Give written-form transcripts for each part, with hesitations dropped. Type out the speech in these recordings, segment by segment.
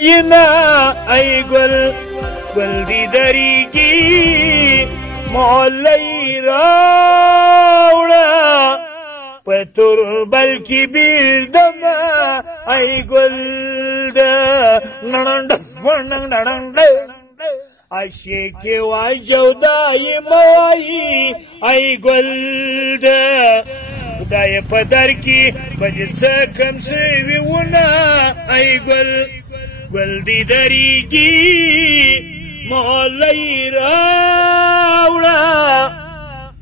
ينا اي قل دي دريقي مولي راولا پتر بلکی بیر دما اي قل دا عشق واجو داي موي اي قل دا خدای پدر کی بجسا کم سوی ونا اي قل دي دريقي مولاي راولا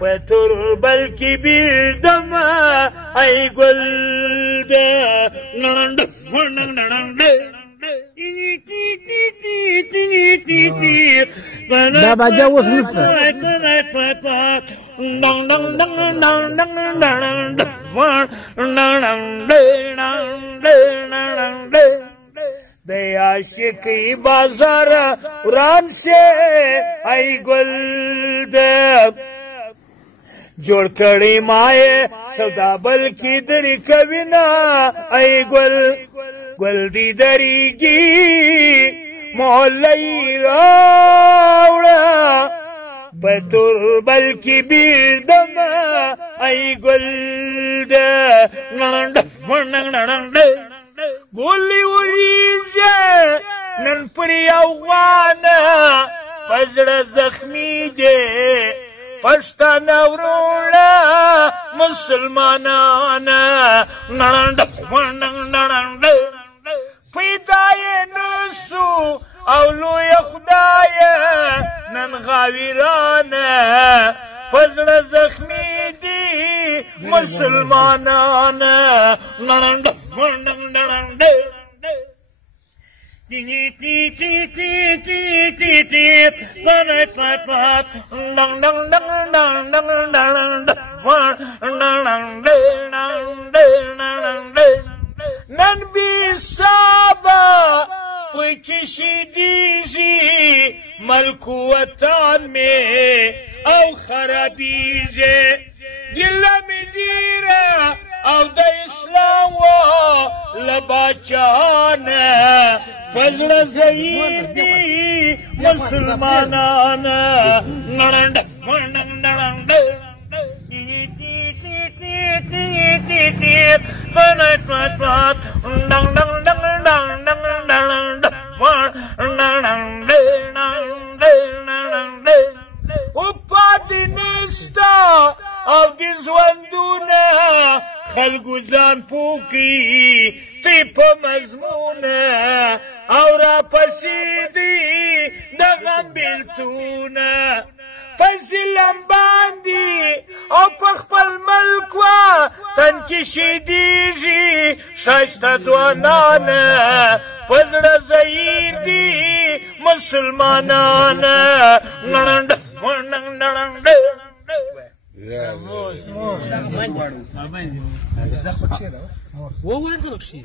پتر بلکی بیر دما اي قل دا دا باجا اوس نشته دے عاشقی بازار وران سے ای گل دے جوڑ کڑی مائے سودا بل کی دری کبینا ای گل دی دریگی مولائی راوڑا پتر بل کی بیر دما ای گل دے گولی وریزه نن پری اوغانا پزړه زخمی دی پښتانه وروڼه مسلمانانه پیدا یې نسو او لوی خدایه نن غاویرانه پزړه زخمی دی مسلمانانه نن بیسابا پچشی دیزی ملکوتان میں او خرابیزی دل میں دیرا او دا اسلام و لباچانا فضل زیدی مسلمانانا نرند نرند upadinista او دی زوندونه خلقو ځان پوکي تی په مضمونه او را پسې دي د غم بېلتونه پسې لمباندي او په خپل ملک وا تن کې شیدېږي ښایسته ځوانانه په زړه ځاییر دي مسلمانانه وهو ينزل بشيء